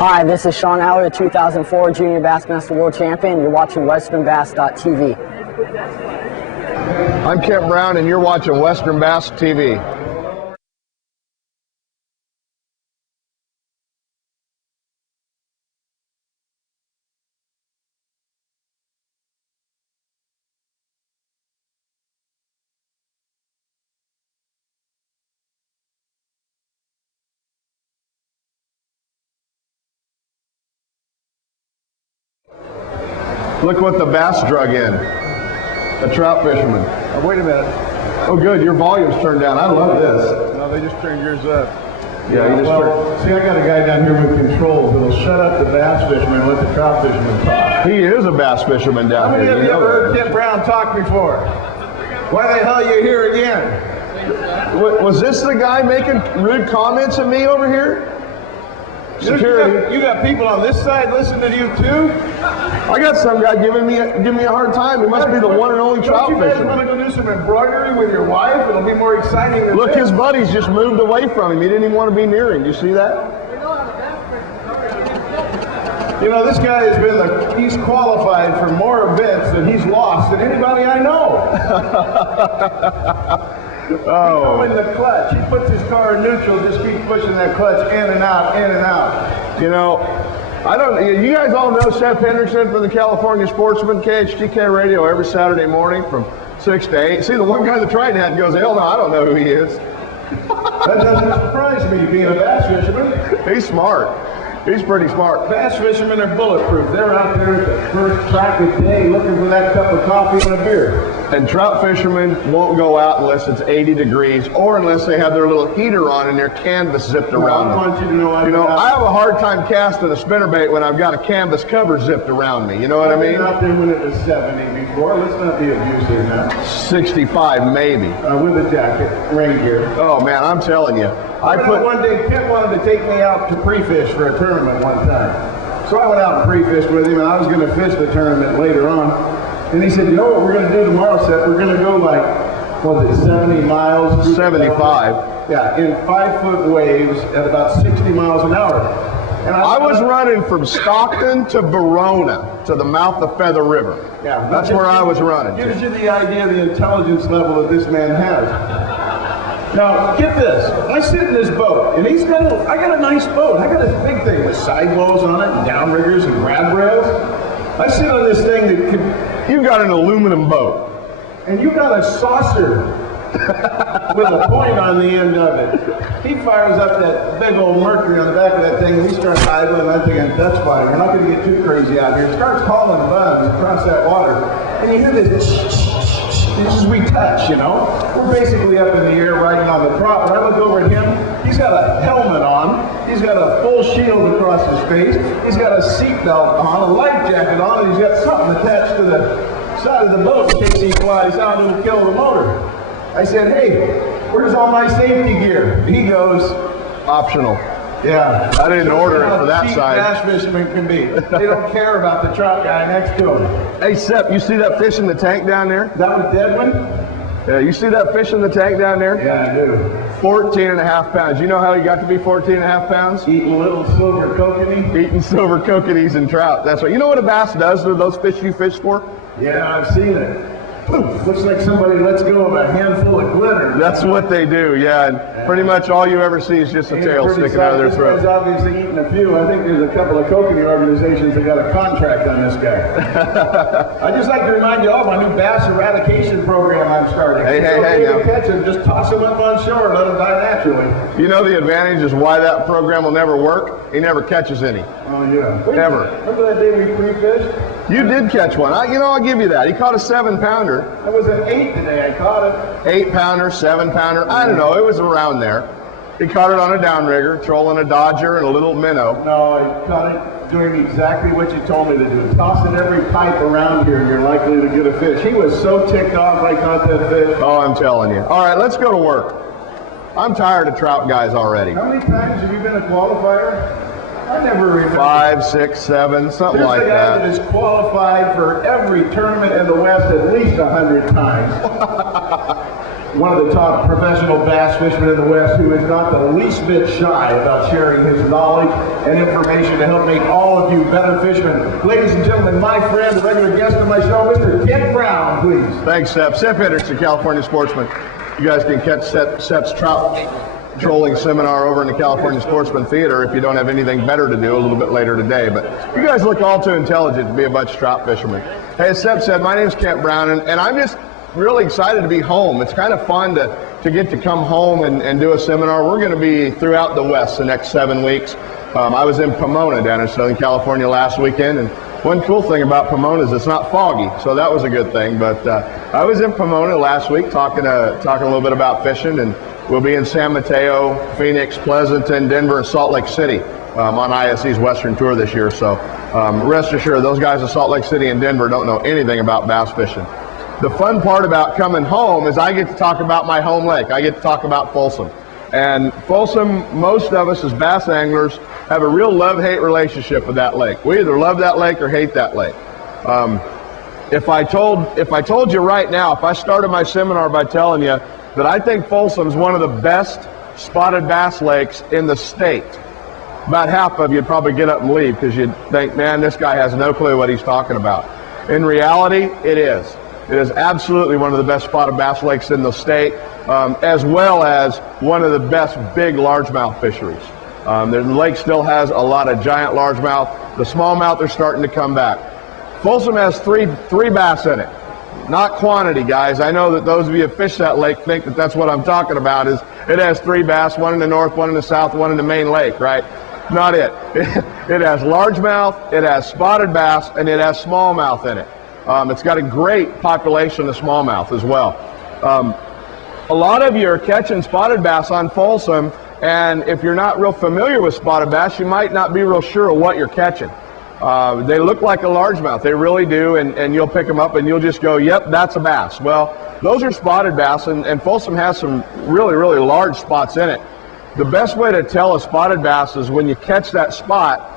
Hi, this is Sean Aller, the 2004 Junior Bassmaster World Champion. You're watching WesternBass.tv. I'm Kent Brown, and you're watching Western Bass TV. Look what the bass drug in. A trout fisherman. Oh, wait a minute. Oh, good. Your volume's turned down. I love this. No, they just turned yours up. Yeah, you just See, I got a guy down here with controls that'll shut up the bass fisherman and let the trout fisherman talk. He is a bass fisherman down How many here. of you ever heard Kent Brown talk before? Why the hell are you here again? Was this the guy making rude comments at me over here? Security. You got people on this side listening to you too? I got some guy giving me a hard time. He must be the one and only trout Don't you guys fisherman. want to go do some embroidery with your wife? It'll be more exciting than Look, this. his buddies just moved away from him. He didn't even want to be near him. You see that? You know, this guy has been he's qualified for more events than he's lost than anybody I know. Oh. In the clutch. He puts his car in neutral, just keeps pushing that clutch in and out, in and out. You know, I don't. You guys all know Seth Henderson from the California Sportsman, KHTK Radio, every Saturday morning from 6 to 8. See, the one guy in the Triton hat goes, hell no, I don't know who he is. That doesn't surprise me, being a bass fisherman. He's smart. He's pretty smart. Bass fishermen are bulletproof. They're out there at the first track of the day looking for that cup of coffee and a beer. And trout fishermen won't go out unless it's 80 degrees or unless they have their little heater on and their canvas zipped around I them. want you to know, I have a hard time casting a spinnerbait when I've got a canvas cover zipped around me. You know what I I've mean? been out there when it was 70 before. Let's not be abusive now. 65 maybe. With a jacket, rain gear. Oh man, I'm telling you. One day, Kent wanted to take me out to pre-fish for a tournament one time. So I went out and pre-fished with him, and I was going to fish the tournament later on. And he said, you know what we're going to do tomorrow, Seth? We're going to go like, 70 miles? 75. Yeah, in 5-foot waves at about 60 miles an hour. And I was running from Stockton to Verona to the mouth of Feather River. Yeah, that's where I was running. Gives you the idea of the intelligence level that this man has. Now, get this. I sit in this boat, and I got a nice boat. I got this big thing with sidewalls on it, and downriggers and grab rails. I sit on this thing that could... You've got an aluminum boat. And you got a saucer with a point on the end of it. He fires up that big old Mercury on the back of that thing, and we start idling. I'm thinking, that's fine. We're not going to get too crazy out here. It starts calling bugs across that water. And you hear this as we touch, you know. We're basically up in the air riding on the prop. And I look over at him. He's got a helmet on. He's got a full shield across his face. He's got a seatbelt on, a life jacket on, and he's got something attached to the side of the boat in case he flies out and will kill the motor. I said, hey, where's all my safety gear? He goes, optional. Yeah. I didn't order it for that cheap side. bass fishermen can be. They don't care about the trout guy next to him. Hey, Sep, you see that fish in the tank down there? Is that a dead one? Yeah, you see that fish in the tank down there? Yeah, I do. 14 and a half pounds. You know how he got to be 14 and a half pounds? Eating little silver kokanee? Eating silver kokanees and trout. That's right. You know what a bass does to those fish you fish for? Yeah, I've seen it. Poof, looks like somebody lets go of a handful of glitter. That's what they do, yeah. And pretty much all you ever see is just a tail sticking out of their throat. This guy's obviously eating a few. I think there's a couple of kokanee organizations that got a contract on this guy. I'd just like to remind you all of my new bass eradication program I'm starting. Hey, now. Catch them, just toss them up on shore and let them die naturally. You know the advantage is why that program will never work? He never catches any. Oh, yeah. Ever. Remember that day we pre-fished? You did catch one. I'll give you that. He caught a 7-pounder. That was an 8 today. I caught it. 8-pounder, 7-pounder. I don't know. It was around there. He caught it on a downrigger, trolling a Dodger and a little minnow. No, I caught it doing exactly what you told me to do. Tossing every pipe around here and you're likely to get a fish. He was so ticked off I caught that fish. Oh, I'm telling you. All right, let's go to work. I'm tired of trout guys already. How many times have you been a qualifier? I never remember. 5, 6, 7, something like that. There's a guy that is qualified for every tournament in the West at least 100 times. one of the top professional bass fishermen in the West, who is not the least bit shy about sharing his knowledge and information to help make all of you better fishermen. Ladies and gentlemen, my friend, the regular guest of my show, Mr. Kent Brown, please. Thanks, Sep. Sep Henderson, California Sportsman. You guys can catch Sep's trout trolling seminar over in the California Sportsman Theater if you don't have anything better to do a little bit later today. But you guys look all too intelligent to be a bunch of trout fishermen. Hey, as Sep said, my name's Kent Brown, and I'm just really excited to be home. It's kind of fun to get to come home and do a seminar. We're going to be throughout the West the next 7 weeks. I was in Pomona down in Southern California last weekend, and one cool thing about Pomona is it's not foggy, so that was a good thing. But I was in Pomona last week talking a little bit about fishing, and we'll be in San Mateo, Phoenix, Pleasanton, Denver, and Salt Lake City on ISE's Western Tour this year. So rest assured, those guys in Salt Lake City and Denver don't know anything about bass fishing. The fun part about coming home is I get to talk about my home lake. I get to talk about Folsom. And Folsom, most of us as bass anglers have a real love-hate relationship with that lake. We either love that lake or hate that lake. If I told you right now, if I started my seminar by telling you that I think Folsom's one of the best spotted bass lakes in the state, about half of you'd probably get up and leave because you'd think, man, this guy has no clue what he's talking about. In reality, it is. It is absolutely one of the best spotted bass lakes in the state, as well as one of the best big largemouth fisheries. The lake still has a lot of giant largemouth. The smallmouth are starting to come back. Folsom has three bass in it. Not quantity, guys. I know that those of you who fish that lake think that that's what I'm talking about, is it has 3 bass, one in the north, one in the south, one in the main lake, right? Not it. It has largemouth, it has spotted bass, and it has smallmouth in it. It's got a great population of smallmouth as well. A lot of you are catching spotted bass on Folsom, and if you're not real familiar with spotted bass, you might not be real sure of what you're catching. They look like a largemouth, they really do, and you'll pick them up and you'll just go, yep, that's a bass. Well, those are spotted bass, and Folsom has some really, really large spots in it. The best way to tell a spotted bass is when you catch that spot,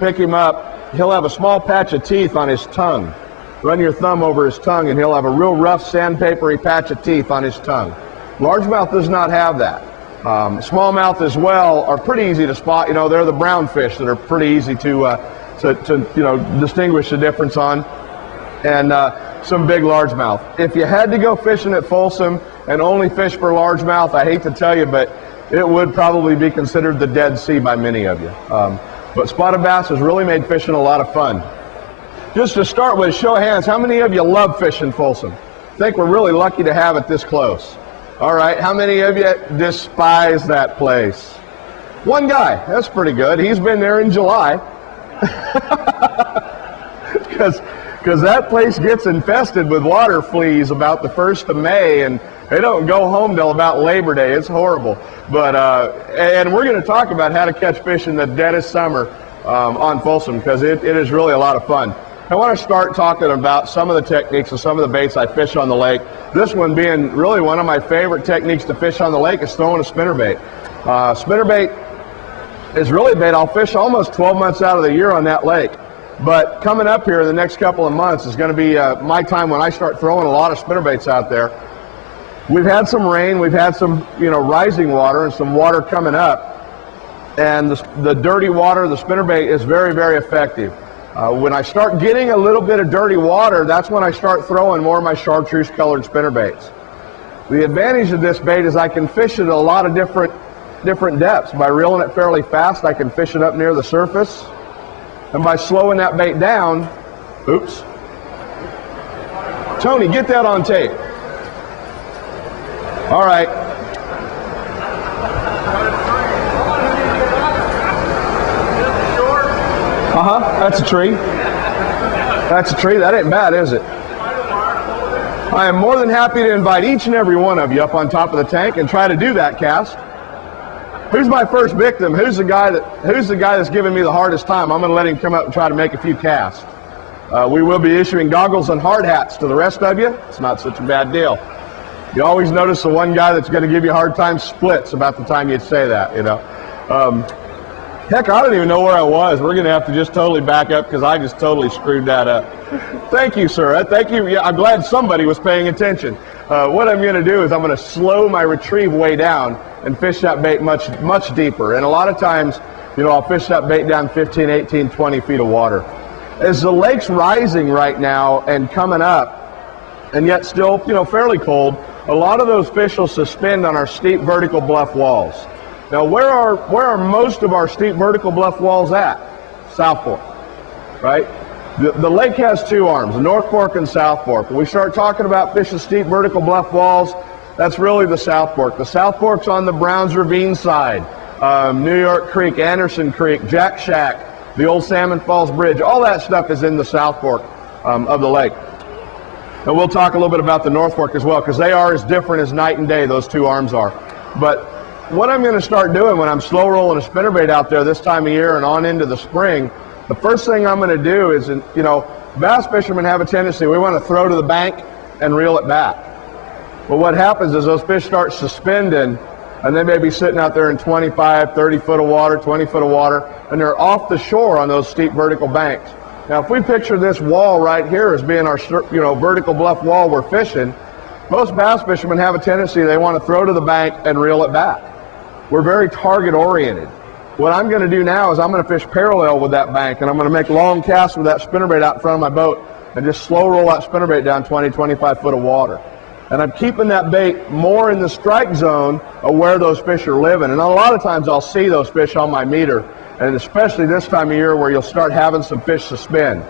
pick him up, he'll have a small patch of teeth on his tongue. Run your thumb over his tongue and he'll have a real rough sandpapery patch of teeth on his tongue. Largemouth does not have that. Smallmouth as well are pretty easy to spot. You know, they're the brown fish that are pretty easy to distinguish the difference on. And some big largemouth. If you had to go fishing at Folsom and only fish for largemouth, I hate to tell you, but it would probably be considered the Dead Sea by many of you. But spotted bass has really made fishing a lot of fun. Just to start with, show of hands, how many of you love fishing Folsom? I think we're really lucky to have it this close. All right, how many of you despise that place? One guy, that's pretty good. He's been there in July. Because that place gets infested with water fleas about the 1st of May, and they don't go home till about Labor Day. It's horrible. But and we're going to talk about how to catch fish in the deadest summer on Folsom, because it is really a lot of fun. I want to start talking about some of the techniques and some of the baits I fish on the lake. This one being really one of my favorite techniques to fish on the lake is throwing a spinnerbait. Spinnerbait is really bait I'll fish almost 12 months out of the year on that lake. But coming up here in the next couple of months is going to be my time when I start throwing a lot of spinnerbaits out there. We've had some rain, we've had some rising water and some water coming up. And the dirty water, the spinnerbait is very, very effective. When I start getting a little bit of dirty water, that's when I start throwing more of my chartreuse colored spinnerbaits. The advantage of this bait is I can fish it at a lot of different depths. By reeling it fairly fast, I can fish it up near the surface. And by slowing that bait down, oops. Tony, get that on tape. All right. That's a tree. That's a tree. That ain't bad, is it? I am more than happy to invite each and every one of you up on top of the tank and try to do that cast. Who's my first victim? Who's the guy that's giving me the hardest time? I'm going to let him come up and try to make a few casts. We will be issuing goggles and hard hats to the rest of you. It's not such a bad deal. You always notice the one guy that's going to give you a hard time splits about the time you'd say that, Heck, I don't even know where I was. We're going to have to just totally back up because I just totally screwed that up. Thank you, sir. Thank you. Yeah, I'm glad somebody was paying attention. What I'm going to do is I'm going to slow my retrieve way down and fish that bait much deeper. And a lot of times, you know, I'll fish that bait down 15, 18, 20 feet of water. As the lake's rising right now and coming up, and yet still, you know, fairly cold, a lot of those fish will suspend on our steep vertical bluff walls. Now, where are most of our steep vertical bluff walls at? South Fork, right? The lake has two arms, North Fork and South Fork. When we start talking about fishing steep vertical bluff walls, that's really the South Fork. The South Fork's on the Browns Ravine side, New York Creek, Anderson Creek, Jack Shack, the old Salmon Falls Bridge. All that stuff is in the South Fork of the lake. And we'll talk a little bit about the North Fork as well, because they are as different as night and day, those two arms are. But what I'm going to start doing when I'm slow rolling a spinnerbait out there this time of year and on into the spring, the first thing I'm going to do is, you know, bass fishermen have a tendency, we want to throw to the bank and reel it back. But what happens is those fish start suspending, and they may be sitting out there in 25, 30 foot of water, 20 foot of water, and they're off the shore on those steep vertical banks. Now, if we picture this wall right here as being our, you know, vertical bluff wall we're fishing, most bass fishermen have a tendency, they want to throw to the bank and reel it back. We're very target oriented. What I'm going to do now is I'm going to fish parallel with that bank, and I'm going to make long casts with that spinnerbait out in front of my boat and just slow roll that spinnerbait down 20, 25 foot of water. And I'm keeping that bait more in the strike zone of where those fish are living. And a lot of times I'll see those fish on my meter, and especially this time of year where you'll start having some fish suspend.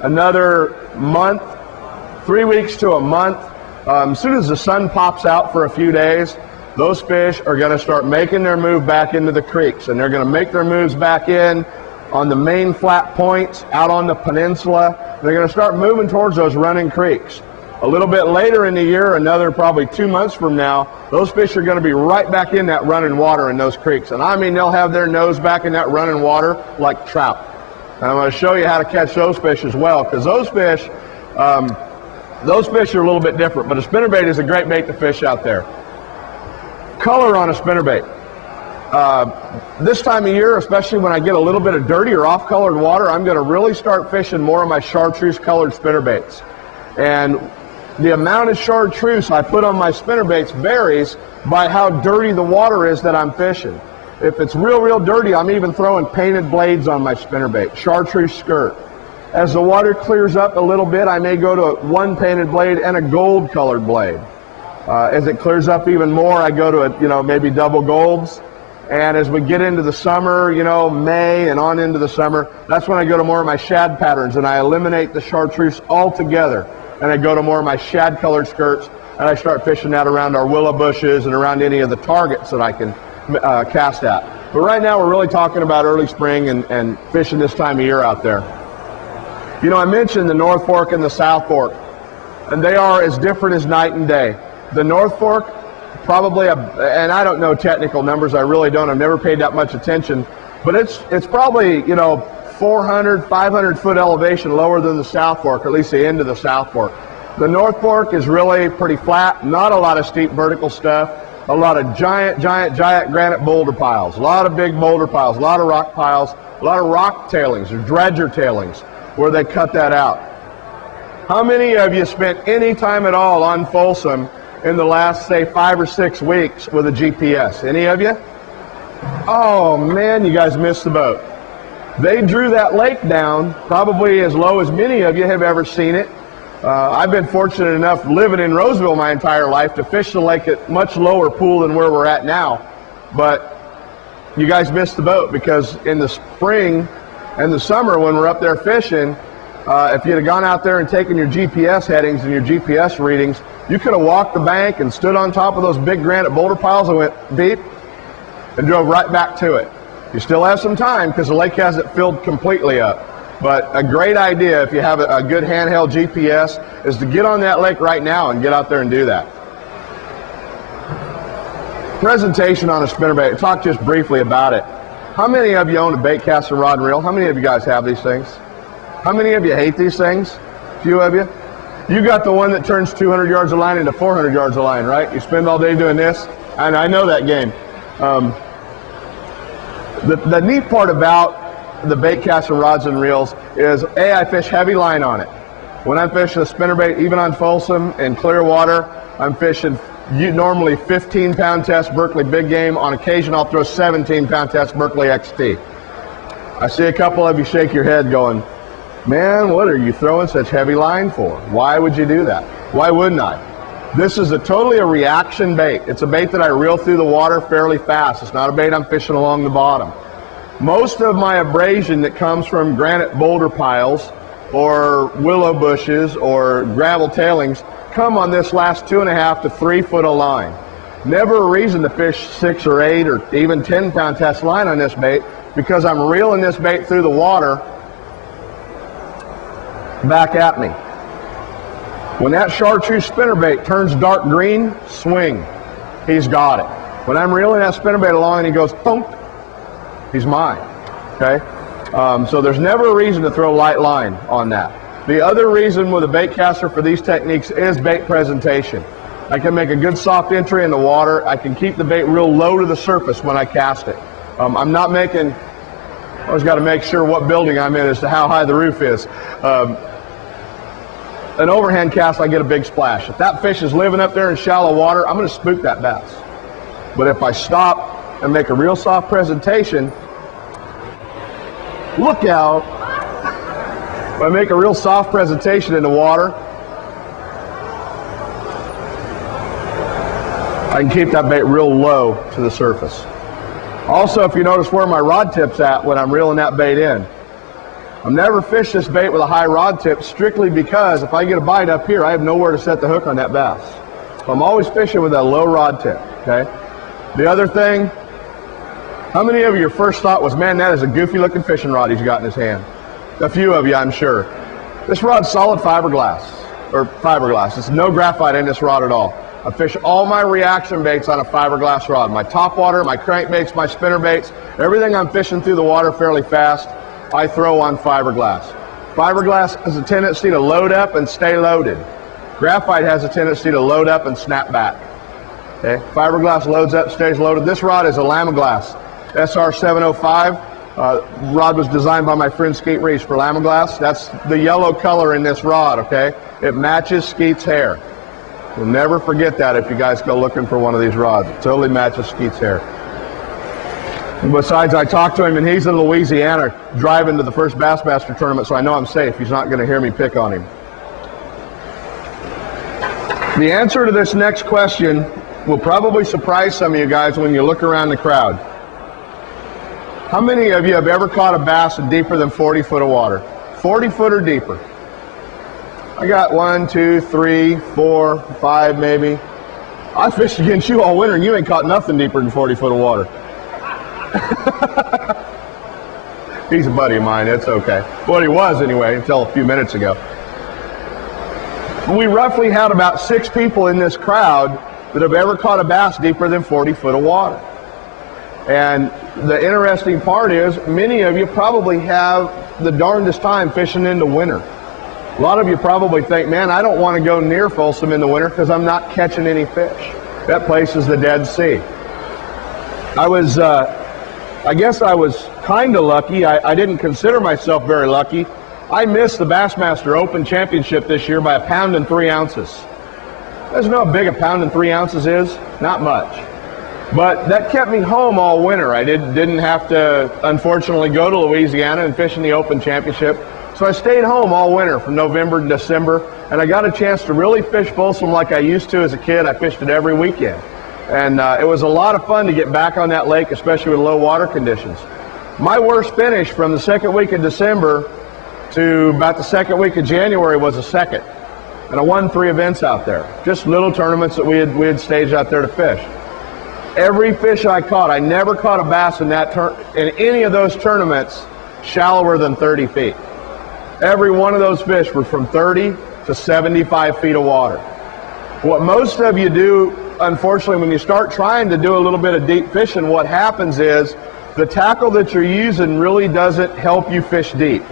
Another month, 3 weeks to a month, as soon as the sun pops out for a few days, those fish are going to start making their move back into the creeks, and they're going to make their moves back in on the main flat points, out on the peninsula. They're going to start moving towards those running creeks. A little bit later in the year, another probably 2 months from now, those fish are going to be right back in that running water in those creeks. And I mean, they'll have their nose back in that running water like trout. And I'm going to show you how to catch those fish as well, because those fish are a little bit different, but a spinnerbait is a great bait to fish out there. Color on a spinnerbait. This time of year, especially when I get a little bit of dirty or off-colored water, I'm going to really start fishing more of my chartreuse-colored spinnerbaits. And the amount of chartreuse I put on my spinnerbaits varies by how dirty the water is that I'm fishing. If it's real, real dirty, I'm even throwing painted blades on my spinnerbait, chartreuse skirt. As the water clears up a little bit, I may go to one painted blade and a gold-colored blade. As it clears up even more, I go to maybe double golds. And as we get into the summer, May and on into the summer, that's when I go to more of my shad patterns, and I eliminate the chartreuse altogether. And I go to more of my shad-colored skirts, and I start fishing that around our willow bushes and around any of the targets that I can cast at. But right now, we're really talking about early spring and fishing this time of year out there. I mentioned the North Fork and the South Fork, and they are as different as night and day. The North Fork, probably, and I don't know technical numbers, I really don't, I've never paid that much attention, but it's probably, 400, 500 foot elevation lower than the South Fork, or at least the end of the South Fork. The North Fork is really pretty flat, not a lot of steep vertical stuff, a lot of giant granite boulder piles, a lot of big boulder piles, a lot of rock piles, a lot of rock tailings or dredger tailings where they cut that out. How many of you spent any time at all on Folsom in the last, say, 5 or 6 weeks with a GPS? Any of you? Oh, man, you guys missed the boat. They drew that lake down probably as low as many of you have ever seen it. I've been fortunate enough living in Roseville my entire life to fish the lake at much lower pool than where we're at now. But you guys missed the boat, because in the spring and the summer when we're up there fishing, if you'd have gone out there and taken your GPS headings and your GPS readings, you could have walked the bank and stood on top of those big granite boulder piles and went beep and drove right back to it. You still have some time because the lake hasn't filled completely up. But a great idea, if you have a good handheld GPS, is to get on that lake right now and get out there and do that. Presentation on a spinnerbait. Talk just briefly about it. How many of you own a bait caster rod and reel? How many of you guys have these things? How many of you hate these things? A few of you? You got the one that turns 200 yards of line into 400 yards of line, right? You spend all day doing this. And I know that game. The neat part about the bait caster rods and reels is, A, I fish heavy line on it. When I'm fishing a spinnerbait, even on Folsom in clear water, I'm fishing normally 15-pound test Berkeley big game. On occasion, I'll throw 17-pound test Berkeley XT. I see a couple of you shake your head going, man, what are you throwing such heavy line for? Why would you do that? Why wouldn't I? This is totally a reaction bait. It's a bait that I reel through the water fairly fast. It's not a bait I'm fishing along the bottom. Most of my abrasion that comes from granite boulder piles or willow bushes or gravel tailings come on this last 2.5 to 3 foot of line. Never a reason to fish 6 or 8 or even 10-pound test line on this bait, because I'm reeling this bait through the water back at me. When that chartreuse spinnerbait turns dark green, swing. He's got it. When I'm reeling that spinnerbait along and he goes thump, he's mine. Okay? So there's never a reason to throw light line on that. The other reason with a bait caster for these techniques is bait presentation. I can make a good soft entry in the water. I can keep the bait real low to the surface when I cast it. I'm not making, I always got to make sure what building I'm in as to how high the roof is. An overhand cast, I get a big splash. If that fish is living up there in shallow water, I'm going to spook that bass. But if I stop and make a real soft presentation, look out. If I make a real soft presentation in the water, I can keep that bait real low to the surface. Also, if you notice where my rod tip's at when I'm reeling that bait in, I've never fished this bait with a high rod tip strictly because if I get a bite up here, I have nowhere to set the hook on that bass. So I'm always fishing with a low rod tip, okay? The other thing, how many of your first thought was, man, that is a goofy looking fishing rod he's got in his hand? A few of you, I'm sure. This rod's solid fiberglass, or fiberglass. There's no graphite in this rod at all. I fish all my reaction baits on a fiberglass rod. My topwater, my crankbaits, my spinnerbaits, everything I'm fishing through the water fairly fast, I throw on fiberglass. Fiberglass has a tendency to load up and stay loaded. Graphite has a tendency to load up and snap back. Okay? Fiberglass loads up, stays loaded. This rod is a Lamaglass SR 705. Rod was designed by my friend Skeet Reese for Lamaglass. That's the yellow color in this rod, okay? It matches Skeet's hair. You'll never forget that if you guys go looking for one of these rods. It totally matches Skeet's hair. And besides, I talked to him, and he's in Louisiana driving to the first Bassmaster tournament, so I know I'm safe. He's not going to hear me pick on him. The answer to this next question will probably surprise some of you guys when you look around the crowd. How many of you have ever caught a bass in deeper than 40 foot of water? 40 foot or deeper? I got 1, 2, 3, 4, 5 maybe. I fished against you all winter and you ain't caught nothing deeper than 40 foot of water. He's a buddy of mine, it's okay. Well, he was anyway, until a few minutes ago. We roughly had about 6 people in this crowd that have ever caught a bass deeper than 40 foot of water. And the interesting part is, many of you probably have the darndest time fishing in the winter. A lot of you probably think, man, I don't want to go near Folsom in the winter because I'm not catching any fish. That place is the Dead Sea. I guess I was kind of lucky. I didn't consider myself very lucky. I missed the Bassmaster Open Championship this year by 1 pound and 3 ounces. You guys know how big 1 pound and 3 ounces is? Not much. But that kept me home all winter. I didn't have to, unfortunately, go to Louisiana and fish in the Open Championship. So I stayed home all winter from November to December, and I got a chance to really fish Folsom like I used to as a kid. I fished it every weekend. And it was a lot of fun to get back on that lake, especially with low water conditions. My worst finish from the second week of December to about the second week of January was a second. And I won 3 events out there. Just little tournaments that we had staged out there to fish. Every fish I caught, I never caught a bass in any of those tournaments shallower than 30 feet. Every one of those fish were from 30 to 75 feet of water. What most of you do, unfortunately, when you start trying to do a little bit of deep fishing, what happens is the tackle that you're using really doesn't help you fish deep.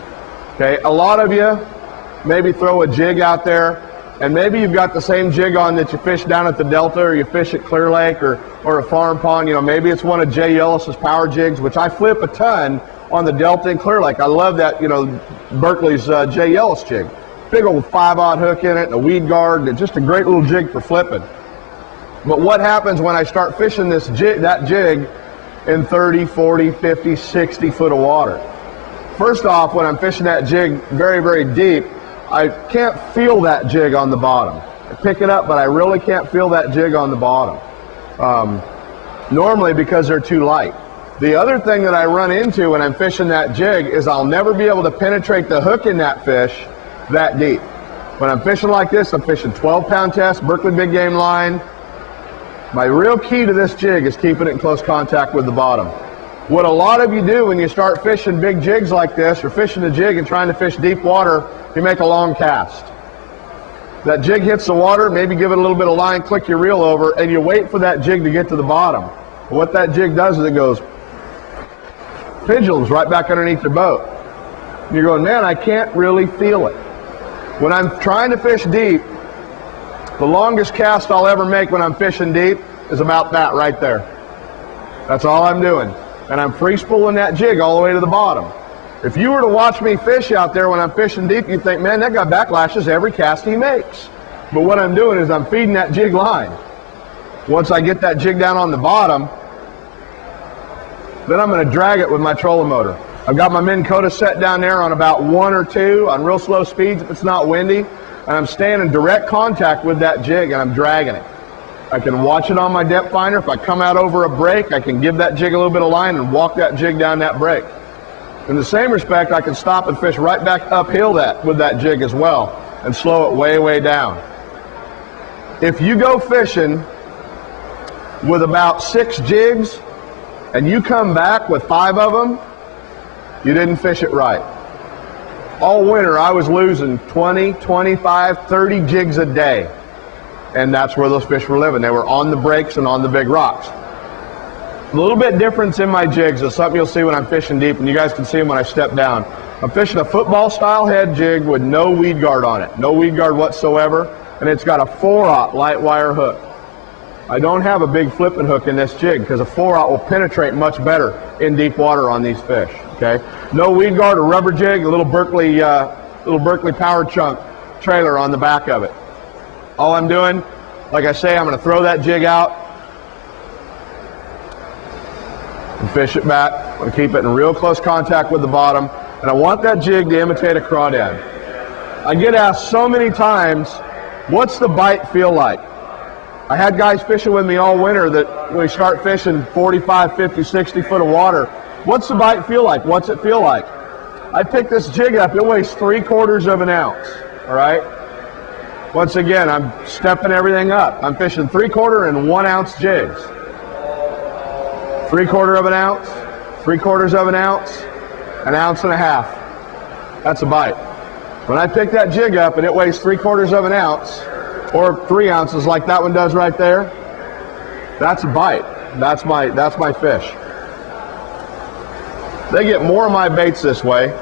Okay, a lot of you maybe throw a jig out there and maybe you've got the same jig on that you fish down at the Delta, or you fish at Clear Lake, or a farm pond. You know, maybe it's one of Jay Ellis's power jigs, which I flip a ton on the Delta and Clear Lake. I love that, you know, Berkeley's Jay Ellis jig. Big old 5/0 hook in it, and a weed guard, and just a great little jig for flipping. But what happens when I start fishing that jig in 30, 40, 50, 60 foot of water? First off, when I'm fishing that jig very, very deep, I can't feel that jig on the bottom. I pick it up, but I really can't feel that jig on the bottom. Normally because they're too light. The other thing that I run into when I'm fishing that jig is I'll never be able to penetrate the hook in that fish that deep. When I'm fishing like this, I'm fishing 12-pound test, Berkeley big game line. My real key to this jig is keeping it in close contact with the bottom. What a lot of you do when you start fishing big jigs like this, or fishing a jig and trying to fish deep water, you make a long cast. That jig hits the water, maybe give it a little bit of line, click your reel over, and you wait for that jig to get to the bottom. And what that jig does is it goes, pendulums right back underneath your boat. And you're going, man, I can't really feel it. When I'm trying to fish deep, the longest cast I'll ever make when I'm fishing deep is about that right there. That's all I'm doing. And I'm free spooling that jig all the way to the bottom. If you were to watch me fish out there when I'm fishing deep, you'd think, man, that guy backlashes every cast he makes. But what I'm doing is I'm feeding that jig line. Once I get that jig down on the bottom, then I'm going to drag it with my trolling motor. I've got my Minn Kota set down there on about 1 or 2 on real slow speeds if it's not windy, and I'm staying in direct contact with that jig and I'm dragging it. I can watch it on my depth finder. If I come out over a break, I can give that jig a little bit of line and walk that jig down that break. In the same respect, I can stop and fish right back uphill with that jig as well and slow it way, way down. If you go fishing with about 6 jigs and you come back with 5 of them, you didn't fish it right. All winter, I was losing 20, 25, 30 jigs a day. And that's where those fish were living. They were on the breaks and on the big rocks. A little bit difference in my jigs is something you'll see when I'm fishing deep, and you guys can see them when I step down. I'm fishing a football-style head jig with no weed guard on it, no weed guard whatsoever, and it's got a 4/0 light wire hook. I don't have a big flipping hook in this jig because a 4/0 will penetrate much better in deep water on these fish. Okay, no weed guard, a rubber jig, a little Berkeley power chunk trailer on the back of it. All I'm doing, like I say, I'm going to throw that jig out and fish it back. I'm going to keep it in real close contact with the bottom, and I want that jig to imitate a crawdad. I get asked so many times, what's the bite feel like? I had guys fishing with me all winter that when we start fishing 45, 50, 60 foot of water, what's the bite feel like? What's it feel like? I pick this jig up, it weighs 3/4 of an ounce, all right? Once again, I'm stepping everything up. I'm fishing 3/4 and 1 ounce jigs. 3/4 of an ounce, 3/4 of an ounce, 1.5 ounces. That's a bite. When I pick that jig up and it weighs 3/4 of an ounce, or 3 ounces like that one does right there, that's a bite. That's my fish. They get more of my baits this way.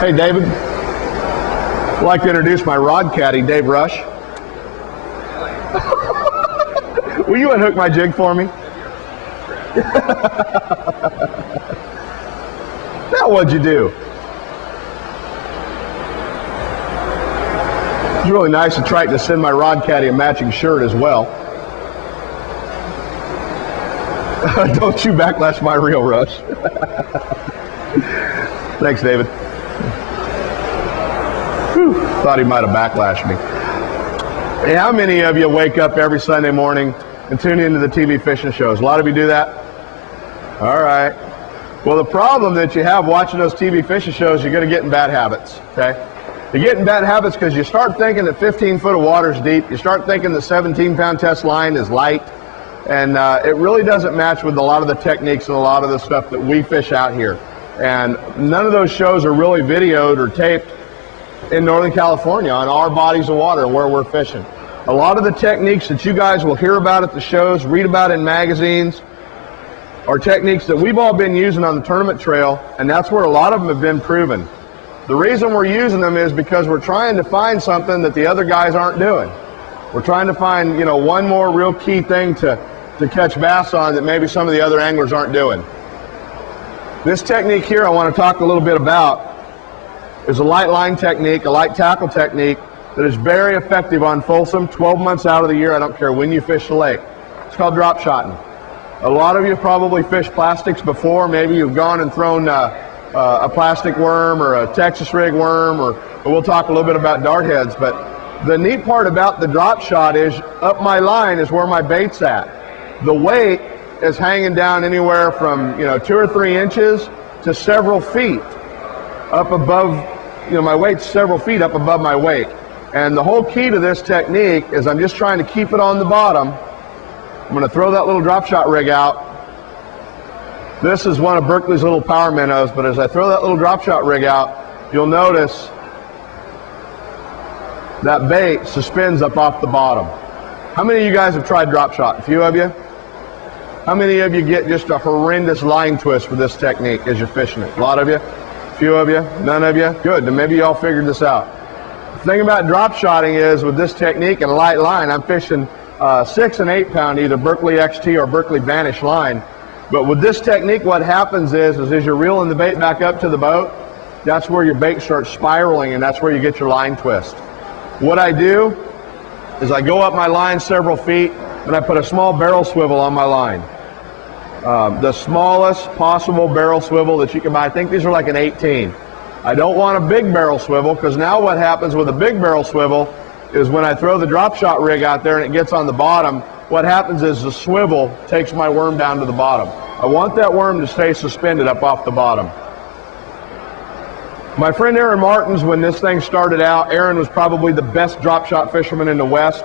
Hey David, I'd like to introduce my rod caddy, Dave Rush. Will you unhook my jig for me? Now what'd you do? It's really nice of Triton to send my rod caddy a matching shirt as well. Don't you backlash my reel, Rush. Thanks, David. Whew, thought he might have backlashed me. Hey, how many of you wake up every Sunday morning and tune into the TV fishing shows? A lot of you do that? All right. Well, the problem that you have watching those TV fishing shows, you're going to get in bad habits, okay? You get in bad habits because you start thinking that 15 foot of water is deep. You start thinking the 17-pound test line is light. And it really doesn't match with a lot of the techniques and a lot of the stuff that we fish out here. And none of those shows are really videoed or taped in Northern California on our bodies of water and where we're fishing. A lot of the techniques that you guys will hear about at the shows, read about in magazines, are techniques that we've all been using on the tournament trail, and that's where a lot of them have been proven. The reason we're using them is because we're trying to find something that the other guys aren't doing. We're trying to find, one more real key thing to catch bass on that maybe some of the other anglers aren't doing. This technique here I want to talk a little bit about is a light line technique, a light tackle technique that is very effective on Folsom 12 months out of the year. I don't care when you fish the lake. It's called drop shotting. A lot of you probably fished plastics before. Maybe you've gone and thrown a plastic worm or a Texas rig worm, or we'll talk a little bit about dart heads. But the neat part about the drop shot is up my line is where my bait's at. The weight is hanging down anywhere from 2 or 3 inches to several feet up above. My weight's several feet up above my weight. And the whole key to this technique is I'm just trying to keep it on the bottom. I'm going to throw that little drop shot rig out. This is one of Berkeley's little power minnows, but as I throw that little drop shot rig out, you'll notice that bait suspends up off the bottom. How many of you guys have tried drop shot? A few of you? How many of you get just a horrendous line twist with this technique as you're fishing it? A lot of you? A few of you? None of you? Good, then maybe y'all figured this out. The thing about drop shotting is with this technique and a light line, I'm fishing 6 and 8 pound, either Berkeley XT or Berkeley Vanish line. But with this technique, what happens is as you're reeling the bait back up to the boat, that's where your bait starts spiraling, and that's where you get your line twist. What I do is I go up my line several feet, and I put a small barrel swivel on my line. The smallest possible barrel swivel that you can buy. I think these are like an 18. I don't want a big barrel swivel, because now what happens with a big barrel swivel is when I throw the drop shot rig out there and it gets on the bottom, what happens is the swivel takes my worm down to the bottom. I want that worm to stay suspended up off the bottom. My friend Aaron Martins, when this thing started out, Aaron was probably the best drop shot fisherman in the West.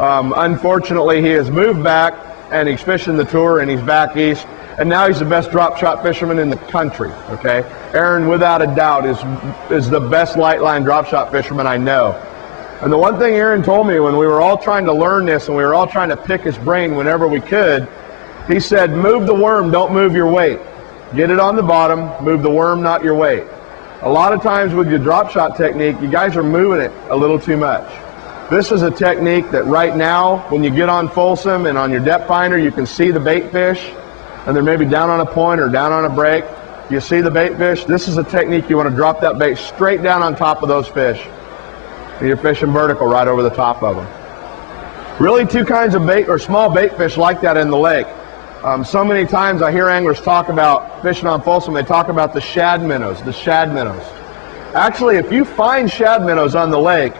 Unfortunately, he has moved back and he's fishing the tour and he's back east, and now he's the best drop shot fisherman in the country. Okay, Aaron, without a doubt, is the best light line drop shot fisherman I know. And the one thing Aaron told me when we were all trying to learn this and we were all trying to pick his brain whenever we could, he said, move the worm, don't move your weight. Get it on the bottom, move the worm, not your weight. A lot of times with your drop shot technique, you guys are moving it a little too much. This is a technique that right now, when you get on Folsom and on your depth finder, you can see the bait fish, and they're maybe down on a point or down on a break. You see the bait fish. This is a technique you want to drop that bait straight down on top of those fish. And you're fishing vertical right over the top of them. Really, 2 kinds of bait or small bait fish like that in the lake. So many times I hear anglers talk about fishing on Folsom, they talk about the shad minnows, Actually, if you find shad minnows on the lake,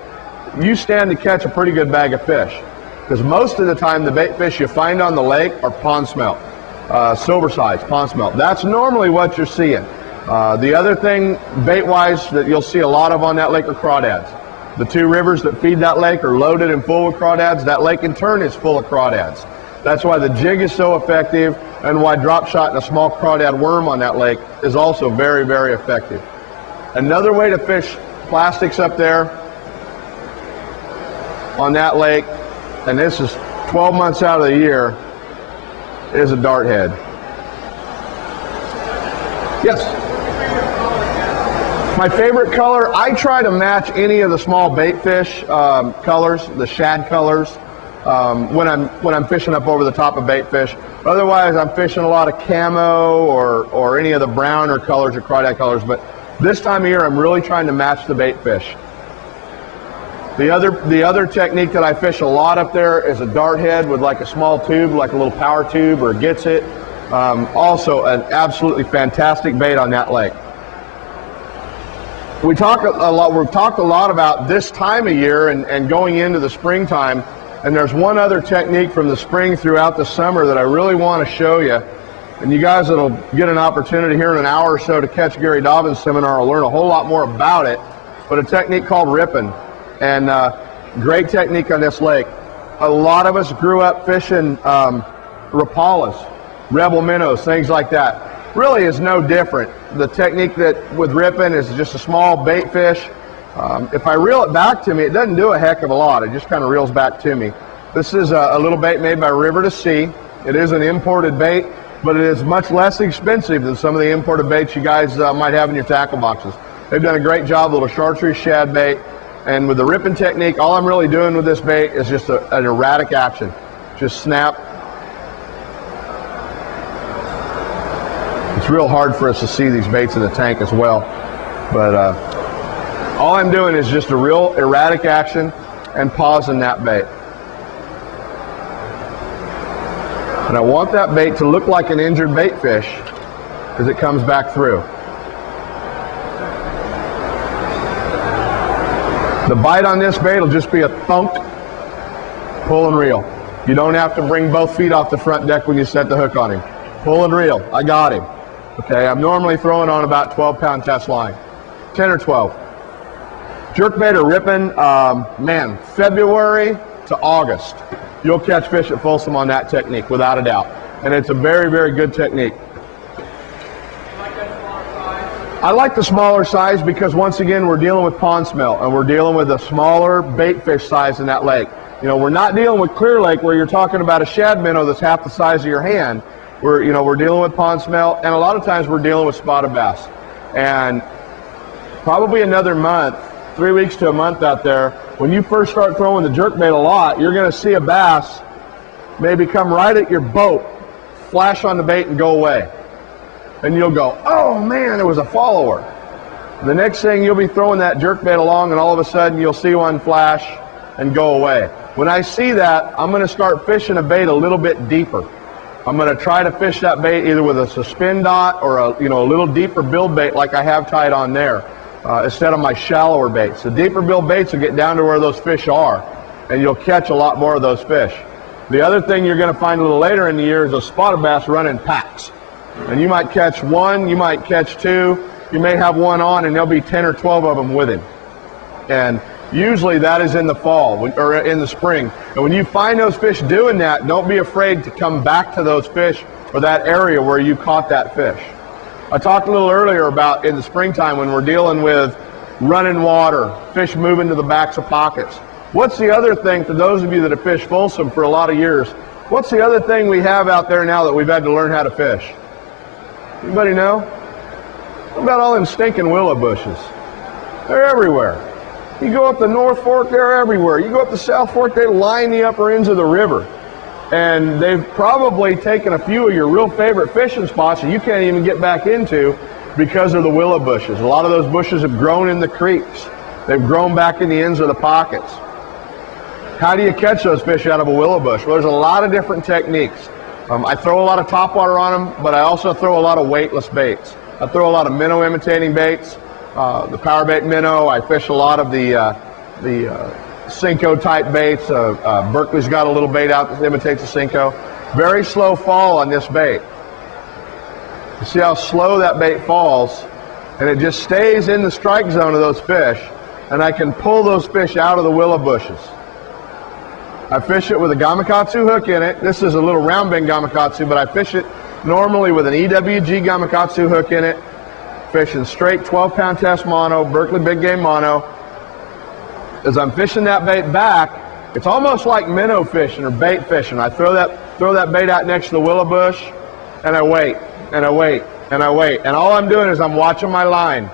you stand to catch a pretty good bag of fish. Because most of the time the bait fish you find on the lake are pond smelt, silver sides, pond smelt. That's normally what you're seeing. The other thing, bait-wise, that you'll see a lot of on that lake are crawdads. The 2 rivers that feed that lake are loaded and full of crawdads. That lake in turn is full of crawdads. That's why the jig is so effective, and why drop shot and a small crawdad worm on that lake is also very, very effective. Another way to fish plastics up there on that lake, and this is 12 months out of the year, is a dart head. Yes? My favorite color, I try to match any of the small bait fish colors, the shad colors, when I'm fishing up over the top of bait fish. Otherwise, I'm fishing a lot of camo or any of the browner colors or crawdad colors. But this time of year, I'm really trying to match the bait fish. The other technique that I fish a lot up there is a dart head with like a small tube, like a little power tube or gets it. Also, an absolutely fantastic bait on that lake. We've talked a lot about this time of year and going into the springtime, and there's one other technique from the spring throughout the summer that I really want to show you. And you guys that'll get an opportunity here in an hour or so to catch Gary Dobbins' seminar will learn a whole lot more about it. But a technique called ripping, and great technique on this lake. A lot of us grew up fishing rapalas, rebel minnows, things like that. Really is no different. The technique that with ripping is just a small bait fish. If I reel it back to me, it doesn't do a heck of a lot. It just kind of reels back to me. This is a little bait made by River to Sea. It is an imported bait. but it is much less expensive than some of the imported baits you guys might have in your tackle boxes. They've done a great job, little chartreuse shad bait, and with the ripping technique, all I'm really doing with this bait is just an erratic action. Just snap. It's real hard for us to see these baits in the tank as well, but all I'm doing is just a real erratic action and pausing that bait. And I want that bait to look like an injured bait fish as it comes back through. The bite on this bait will just be a thunk, pull and reel. You don't have to bring both feet off the front deck when you set the hook on him. Pull and reel. I got him. Okay, I'm normally throwing on about 12-pound test line, 10 or 12. Jerkbait or ripping, man, February to August. You'll catch fish at Folsom on that technique, without a doubt. And it's a very, very good technique. I like the smaller size because, once again, we're dealing with pond smelt, and we're dealing with a smaller bait fish size in that lake. You know, we're not dealing with Clear Lake where you're talking about a shad minnow that's half the size of your hand. We're dealing with pond smelt, and a lot of times we're dealing with spotted bass. And probably another month, 3 weeks to a month out there, when you first start throwing the jerkbait a lot, you're going to see a bass maybe come right at your boat, flash on the bait and go away. And you'll go, oh man, there was a follower. The next thing, you'll be throwing that jerkbait along, and all of a sudden you'll see one flash and go away. When I see that, I'm going to start fishing a bait a little bit deeper. I'm going to try to fish that bait either with a suspend dot or a little deeper build bait like I have tied on there, instead of my shallower baits. The deeper build baits will get down to where those fish are, and you'll catch a lot more of those fish. The other thing you're going to find a little later in the year is a spotted bass running packs. And you might catch one, you might catch two, you may have one on, and there'll be 10 or 12 of them with him. And usually that is in the fall or in the spring. And when you find those fish doing that, don't be afraid to come back to those fish or that area where you caught that fish. I talked a little earlier about in the springtime when we're dealing with running water, fish moving to the backs of pockets. What's the other thing, for those of you that have fished Folsom for a lot of years, what's the other thing we have out there now that we've had to learn how to fish? Anybody know? What about all them stinking willow bushes? They're everywhere. You go up the North Fork, they're everywhere. You go up the South Fork, they line the upper ends of the river. And they've probably taken a few of your real favorite fishing spots that you can't even get back into because of the willow bushes. A lot of those bushes have grown in the creeks. They've grown back in the ends of the pockets. How do you catch those fish out of a willow bush? Well, there's a lot of different techniques. I throw a lot of topwater on them, but I also throw a lot of weightless baits. I throw a lot of minnow imitating baits, the power bait minnow. I fish a lot of the Cinco type baits. Berkeley's got a little bait out that imitates a Cinco. Very slow fall on this bait. You see how slow that bait falls, and it just stays in the strike zone of those fish, and I can pull those fish out of the willow bushes. I fish it with a gamakatsu hook in it. This is a little round bend gamakatsu, but I fish it normally with an EWG gamakatsu hook in it, fishing straight 12-pound test mono, Berkeley big game mono. As I'm fishing that bait back, it's almost like minnow fishing or bait fishing. I throw that bait out next to the willow bush, and I wait, and I wait, and I wait. And all I'm doing is I'm watching my line,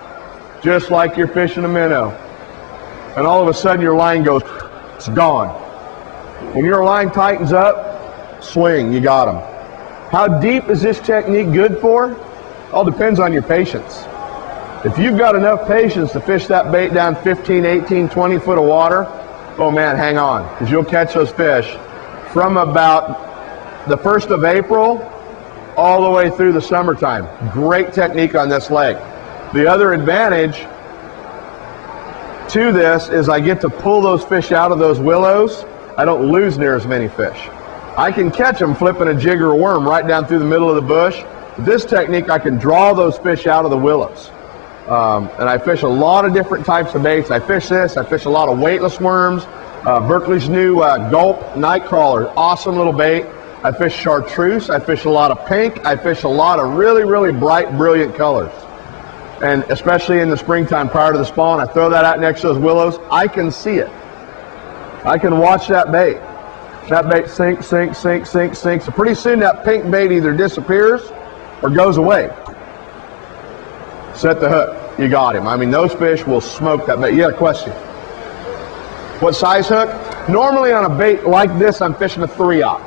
just like you're fishing a minnow. And all of a sudden your line goes, it's gone. When your line tightens up, swing, you got them. How deep is this technique good for? All depends on your patience. If you've got enough patience to fish that bait down 15, 18, 20 foot of water, oh man, hang on, because you'll catch those fish from about the 1st of April all the way through the summertime. Great technique on this lake. The other advantage to this is I get to pull those fish out of those willows. I don't lose near as many fish. I can catch them flipping a jig or a worm right down through the middle of the bush. With this technique, I can draw those fish out of the willows. And I fish a lot of different types of baits. I fish this. I fish a lot of weightless worms. Berkeley's new Gulp night crawler, awesome little bait. I fish chartreuse. I fish a lot of pink. I fish a lot of really, really bright, brilliant colors. And especially in the springtime prior to the spawn, I throw that out next to those willows. I can see it. I can watch that bait. That bait sinks, sinks, sinks, sinks, sinks. And pretty soon that pink bait either disappears or goes away. Set the hook. You got him. I mean, those fish will smoke that bait. You got a question? What size hook? Normally on a bait like this, I'm fishing a 3/0.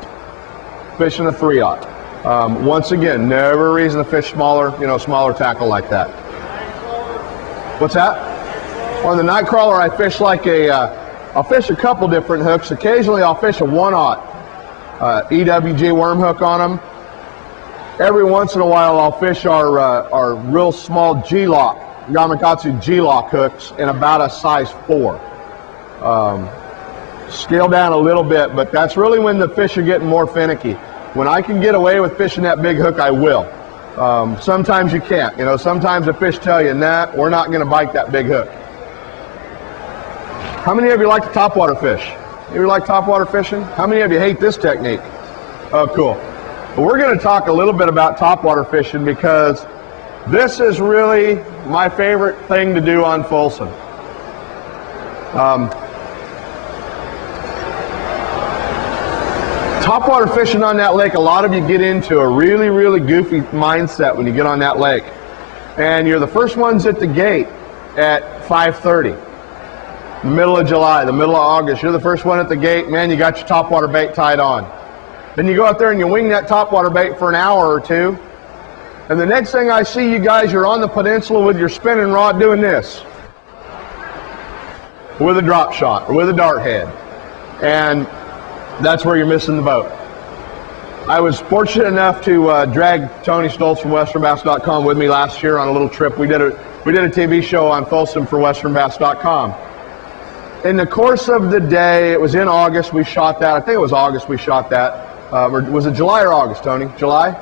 Fishing a 3/0. Once again, never a reason to fish smaller, smaller tackle like that. What's that? On the night crawler, I fish like I'll fish a couple different hooks. Occasionally, I'll fish a 1/0 EWG worm hook on them. Every once in a while, I'll fish our real small G-lock, Gamakatsu G-lock hooks in about a size 4. Scale down a little bit, but that's really when the fish are getting more finicky. When I can get away with fishing that big hook, I will. Sometimes you can't. Sometimes the fish tell you, nah, we're not going to bite that big hook. How many of you like to topwater fish? You like topwater fishing? How many of you hate this technique? Oh, cool. Well, we're going to talk a little bit about topwater fishing because this is really my favorite thing to do on Folsom. Topwater fishing on that lake, a lot of you get into a really, really goofy mindset when you get on that lake. And you're the first ones at the gate at 5:30. The middle of July, the middle of August, you're the first one at the gate, man, you got your topwater bait tied on. Then you go out there and you wing that topwater bait for an hour or two, and the next thing I see you guys, you're on the peninsula with your spinning rod doing this. With a drop shot, or with a dart head. And that's where you're missing the boat. I was fortunate enough to drag Tony Stoltz from westernbass.com with me last year on a little trip. We did a TV show on Folsom for westernbass.com. In the course of the day, it was in August we shot that. I think it was August we shot that. Or was it July or August, Tony? July?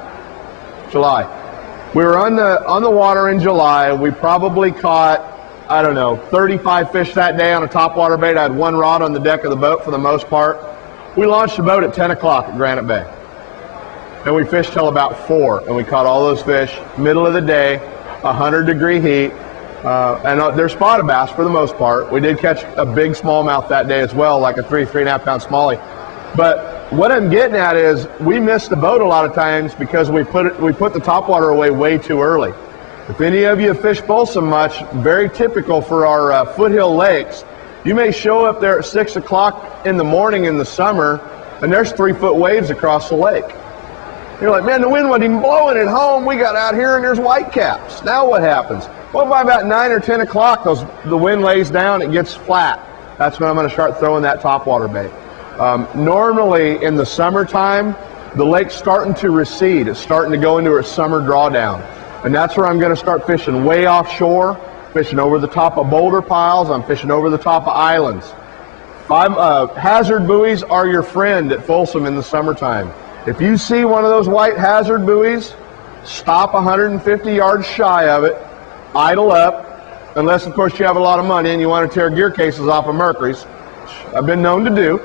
July. We were on the water in July. We probably caught, I don't know, 35 fish that day on a topwater bait. I had one rod on the deck of the boat for the most part. We launched the boat at 10 o'clock at Granite Bay. And we fished till about 4, and we caught all those fish, middle of the day, 100-degree heat. And they're spotted bass for the most part. We did catch a big smallmouth that day as well, like a 3.5 pound smallie. But what I'm getting at is we miss the boat a lot of times because we put the topwater away way too early. If any of you have fished Folsom much, very typical for our foothill lakes, you may show up there at 6 o'clock in the morning in the summer, and there's 3-foot waves across the lake. You're like, man, the wind wasn't even blowing at home. We got out here and there's whitecaps. Now what happens? Well, by about 9 or 10 o'clock, the wind lays down, it gets flat. That's when I'm going to start throwing that topwater bait. Normally, in the summertime, the lake's starting to recede. It's starting to go into a summer drawdown. And that's where I'm going to start fishing way offshore, fishing over the top of boulder piles. I'm fishing over the top of islands. Hazard buoys are your friend at Folsom in the summertime. If you see one of those white hazard buoys, stop 150 yards shy of it, idle up, unless of course you have a lot of money and you want to tear gear cases off of Mercury's, which I've been known to do.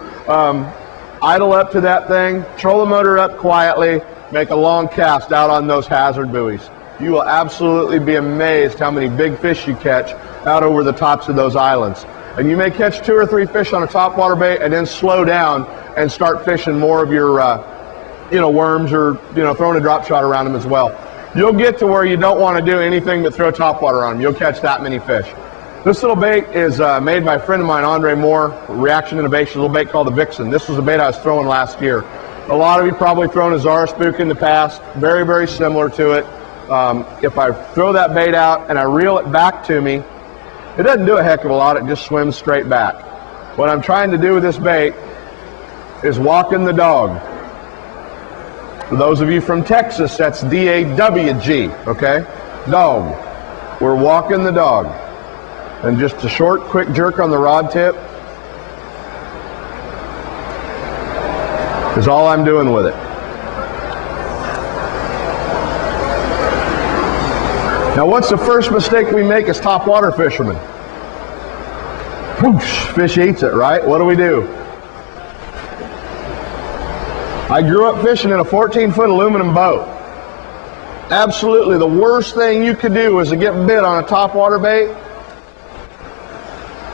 Idle up to that thing, troll the motor up quietly, make a long cast out on those hazard buoys. You will absolutely be amazed how many big fish you catch out over the tops of those islands. And you may catch 2 or 3 fish on a topwater bait and then slow down and start fishing more of your worms or throwing a drop shot around them as well. You'll get to where you don't want to do anything but throw topwater on them. You'll catch that many fish. This little bait is made by a friend of mine, Andre Moore, Reaction Innovation, a little bait called the Vixen. This was a bait I was throwing last year. A lot of you probably thrown a Zara Spook in the past, very, very similar to it. If I throw that bait out and I reel it back to me, it doesn't do a heck of a lot, it just swims straight back. What I'm trying to do with this bait is walking the dog. For those of you from Texas, that's D-A-W-G, okay? Dog. We're walking the dog. And just a short, quick jerk on the rod tip is all I'm doing with it. Now, what's the first mistake we make as topwater fishermen? Whoosh, fish eats it, right? What do? I grew up fishing in a 14-foot aluminum boat. Absolutely, the worst thing you could do is to get bit on a topwater bait.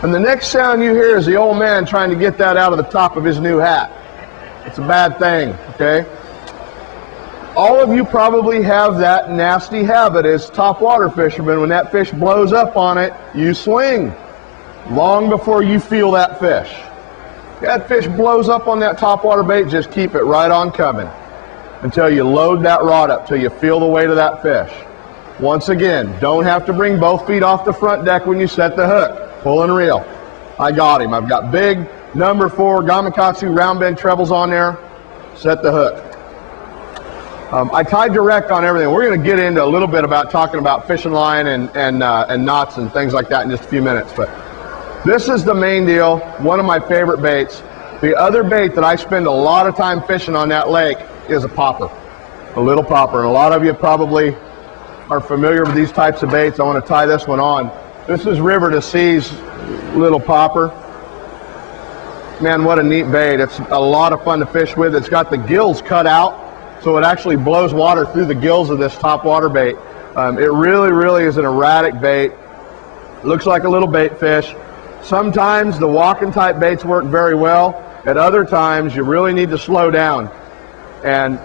And the next sound you hear is the old man trying to get that out of the top of his new hat. It's a bad thing, okay? All of you probably have that nasty habit as topwater fishermen. When that fish blows up on it, you swing long before you feel that fish. That fish blows up on that topwater bait, just keep it right on coming until you load that rod up, till you feel the weight of that fish. Once again, don't have to bring both feet off the front deck when you set the hook. Pull and reel. I got him. I've got big number 4 Gamakatsu round bend trebles on there. Set the hook. I tied direct on everything. We're going to get into a little bit about talking about fishing line and knots and things like that in just a few minutes. But this is the main deal, one of my favorite baits. The other bait that I spend a lot of time fishing on that lake is a popper, a little popper. And a lot of you probably are familiar with these types of baits. I want to tie this one on. This is River to Sea's little popper. Man, what a neat bait. It's a lot of fun to fish with. It's got the gills cut out, so it actually blows water through the gills of this topwater bait. It really is an erratic bait. Looks like a little bait fish. Sometimes the walking type baits work very well. At other times, you really need to slow down. And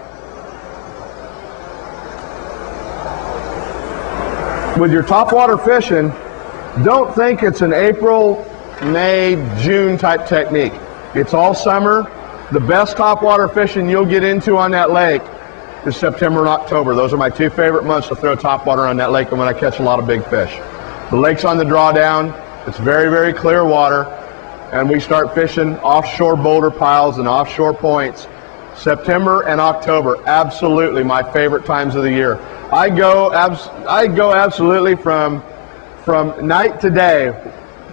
with your topwater fishing, don't think it's an April, May, June type technique. It's all summer. The best topwater fishing you'll get into on that lake is September and October. Those are my 2 favorite months to throw topwater on that lake and when I catch a lot of big fish. The lake's on the drawdown. It's very clear water, and we start fishing offshore boulder piles and offshore points. September and October, absolutely my favorite times of the year. I go absolutely from night to day,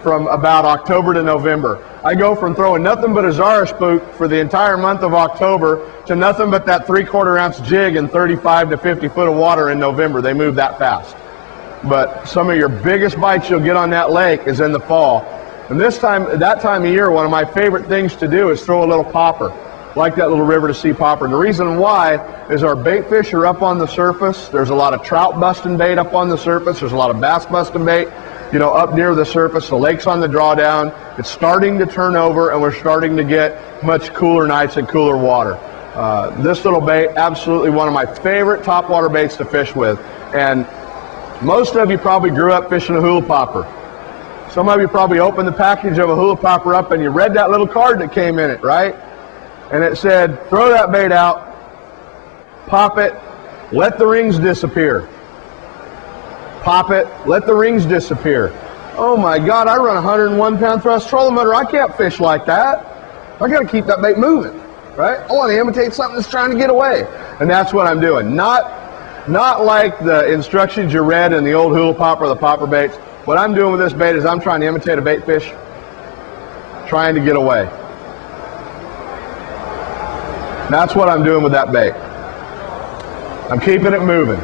from about October to November. I go from throwing nothing but a Zara spook for the entire month of October to nothing but that 3/4 ounce jig in 35 to 50 foot of water in November. They move that fast. But some of your biggest bites you'll get on that lake is in the fall. And that time of year, one of my favorite things to do is throw a little popper, like that little River to Sea popper. And the reason why is our bait fish are up on the surface. There's a lot of trout busting bait up on the surface. There's a lot of bass busting bait, up near the surface. The lake's on the drawdown. It's starting to turn over, and we're starting to get much cooler nights and cooler water. This little bait, absolutely one of my favorite topwater baits to fish with. And most of you probably grew up fishing a hula popper. Some of you probably opened the package of a hula popper up and you read that little card that came in it, right? And it said, throw that bait out, pop it, let the rings disappear. Pop it, let the rings disappear. Oh my God, I run a 101-pound thrust trolling motor. I can't fish like that. I got to keep that bait moving, right? I want to imitate something that's trying to get away. And that's what I'm doing. Not like the instructions you read in the old hula popper or the popper baits. What I'm doing with this bait is I'm trying to imitate a bait fish, trying to get away. That's what I'm doing with that bait. I'm keeping it moving.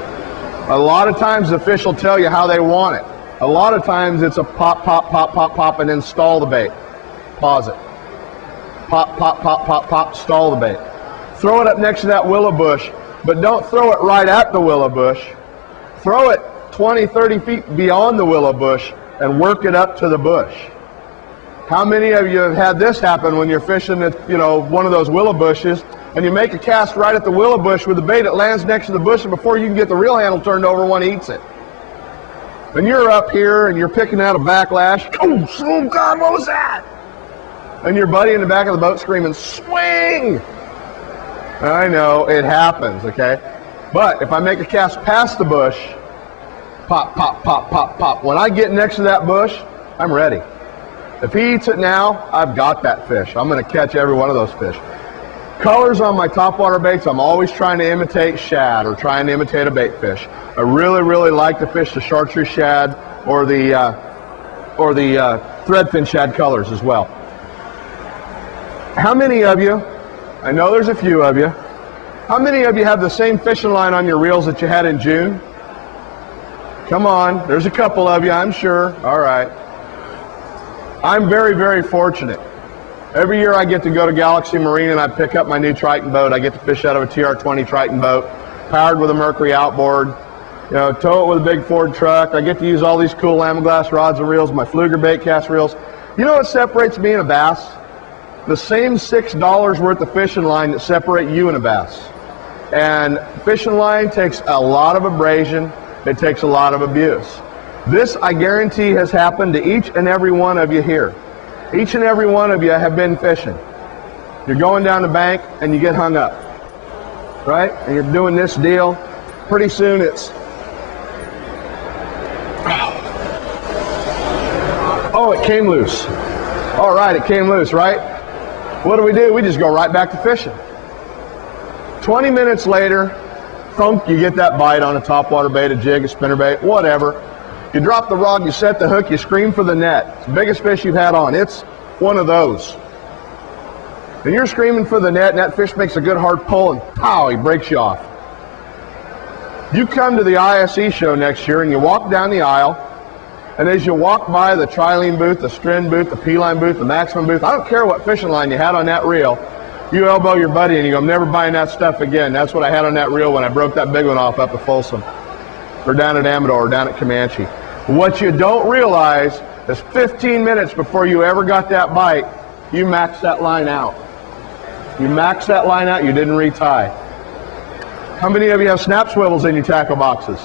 A lot of times the fish will tell you how they want it. A lot of times it's a pop, pop, pop, pop, pop, and then stall the bait. Pause it. Pop, pop, pop, pop, pop, stall the bait. Throw it up next to that willow bush, but don't throw it right at the willow bush. Throw it 20, 30 feet beyond the willow bush and work it up to the bush. How many of you have had this happen when you're fishing at, one of those willow bushes and you make a cast right at the willow bush with the bait, it lands next to the bush, and before you can get the reel handle turned over, one eats it. And you're up here and you're picking out a backlash. Oh God, what was that? And your buddy in the back of the boat screaming, swing! I know, it happens, okay? But if I make a cast past the bush, pop, pop, pop, pop, pop. When I get next to that bush, I'm ready. If he eats it now, I've got that fish. I'm going to catch every one of those fish. Colors on my topwater baits, I'm always trying to imitate shad or trying to imitate a bait fish. I really like to fish the chartreuse shad or the threadfin shad colors as well. How many of you, I know there's a few of you, how many of you have the same fishing line on your reels that you had in June? Come on, there's a couple of you, I'm sure. All right. I'm very fortunate. Every year I get to go to Galaxy Marine and I pick up my new Triton boat. I get to fish out of a TR-20 Triton boat, powered with a Mercury outboard. Tow it with a big Ford truck. I get to use all these cool Lamaglass rods and reels, my Fluger bait cast reels. You know what separates me and a bass? the same $6 worth of fishing line that separate you and a bass. And fishing line takes a lot of abrasion. It takes a lot of abuse. This, I guarantee, has happened to each and every one of you here. Each and every one of you have been fishing. You're going down the bank and you get hung up, right? And you're doing this deal. Pretty soon it's, oh, it came loose. All right, it came loose, right? What do? We just go right back to fishing. 20 minutes later, thunk, you get that bite on a topwater bait, a jig, a spinnerbait, whatever. You drop the rod, you set the hook, you scream for the net. It's the biggest fish you've had on. It's one of those. And you're screaming for the net, and that fish makes a good hard pull, and pow, he breaks you off. You come to the ISE show next year, and you walk down the aisle, and as you walk by the trilene booth, the string booth, the P-line booth, the maximum booth, I don't care what fishing line you had on that reel, you elbow your buddy and you go, I'm never buying that stuff again. That's what I had on that reel when I broke that big one off up at Folsom, or down at Amador, or down at Comanche. What you don't realize is 15 minutes before you ever got that bite, you maxed that line out. You maxed that line out, you didn't retie. How many of you have snap swivels in your tackle boxes?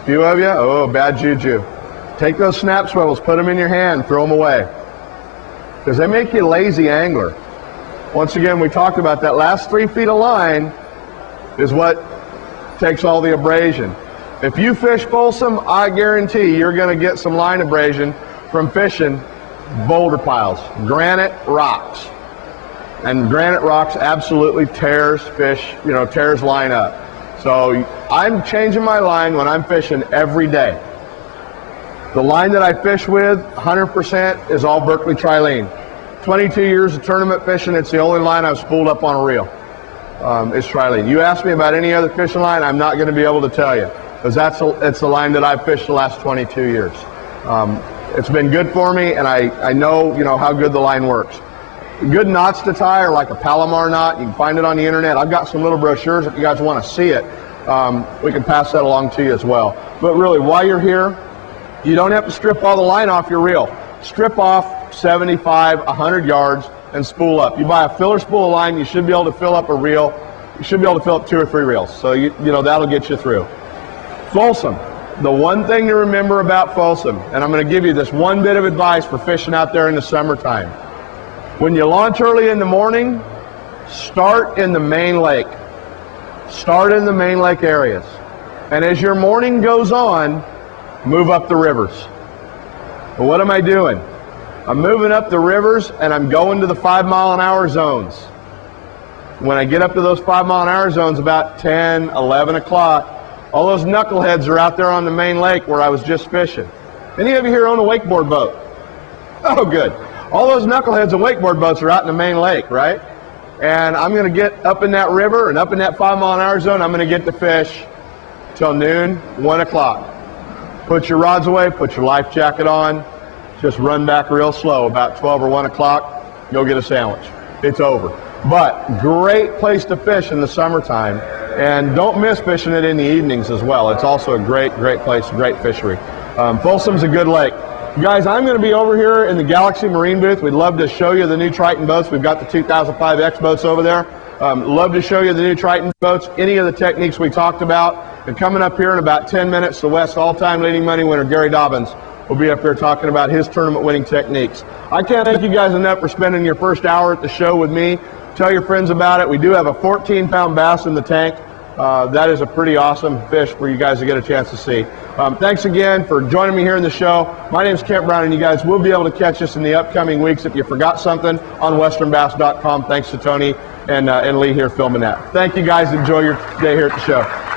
A few of you? Oh, bad juju. Take those snap swivels, put them in your hand, throw them away. Because they make you a lazy angler. Once again, we talked about that last 3 feet of line is what takes all the abrasion. If you fish Folsom, I guarantee you're going to get some line abrasion from fishing boulder piles, granite rocks. And granite rocks absolutely tears fish, tears line up. So I'm changing my line when I'm fishing every day. The line that I fish with, 100% is all Berkeley trilene. 22 years of tournament fishing, it's the only line I've spooled up on a reel. It's trilene. You ask me about any other fishing line, I'm not going to be able to tell you, because it's the line that I've fished the last 22 years. It's been good for me, and I know how good the line works. Good knots to tie are like a Palomar knot. You can find it on the internet. I've got some little brochures if you guys want to see it. We can pass that along to you as well. But really, while you're here, you don't have to strip all the line off your reel. Strip off 75, 100 yards and spool up. You buy a filler spool of line, you should be able to fill up a reel. You should be able to fill up 2 or 3 reels. So that'll get you through. Folsom. The one thing to remember about Folsom, and I'm going to give you this one bit of advice for fishing out there in the summertime. When you launch early in the morning, start in the main lake. Start in the main lake areas. And as your morning goes on, move up the rivers. Well, what am I doing? I'm moving up the rivers and I'm going to the 5-mile-an-hour zones. When I get up to those 5-mile-an-hour zones about 10, 11 o'clock, all those knuckleheads are out there on the main lake where I was just fishing. Any of you here own a wakeboard boat? Oh, good. All those knuckleheads and wakeboard boats are out in the main lake, right? And I'm going to get up in that river and up in that 5-mile-an-hour zone. I'm going to get the fish till noon, 1 o'clock. Put your rods away, put your life jacket on, just run back real slow. About 12 or 1 o'clock, go get a sandwich. It's over. But great place to fish in the summertime, and don't miss fishing it in the evenings as well. It's also a great place, great fishery. Folsom's a good lake. Guys, I'm going to be over here in the Galaxy Marine booth. We'd love to show you the new Triton boats. We've got the 2005 X boats over there. Love to show you the new Triton boats, any of the techniques we talked about. And coming up here in about 10 minutes, the West's all-time leading money winner, Gary Dobbins, will be up here talking about his tournament-winning techniques. I can't thank you guys enough for spending your first hour at the show with me. Tell your friends about it. We do have a 14-pound bass in the tank. That is a pretty awesome fish for you guys to get a chance to see. Thanks again for joining me here in the show. My name is Kent Brown, and you guys will be able to catch us in the upcoming weeks if you forgot something on westernbass.com. Thanks to Tony and Lee here filming that. Thank you guys. Enjoy your day here at the show.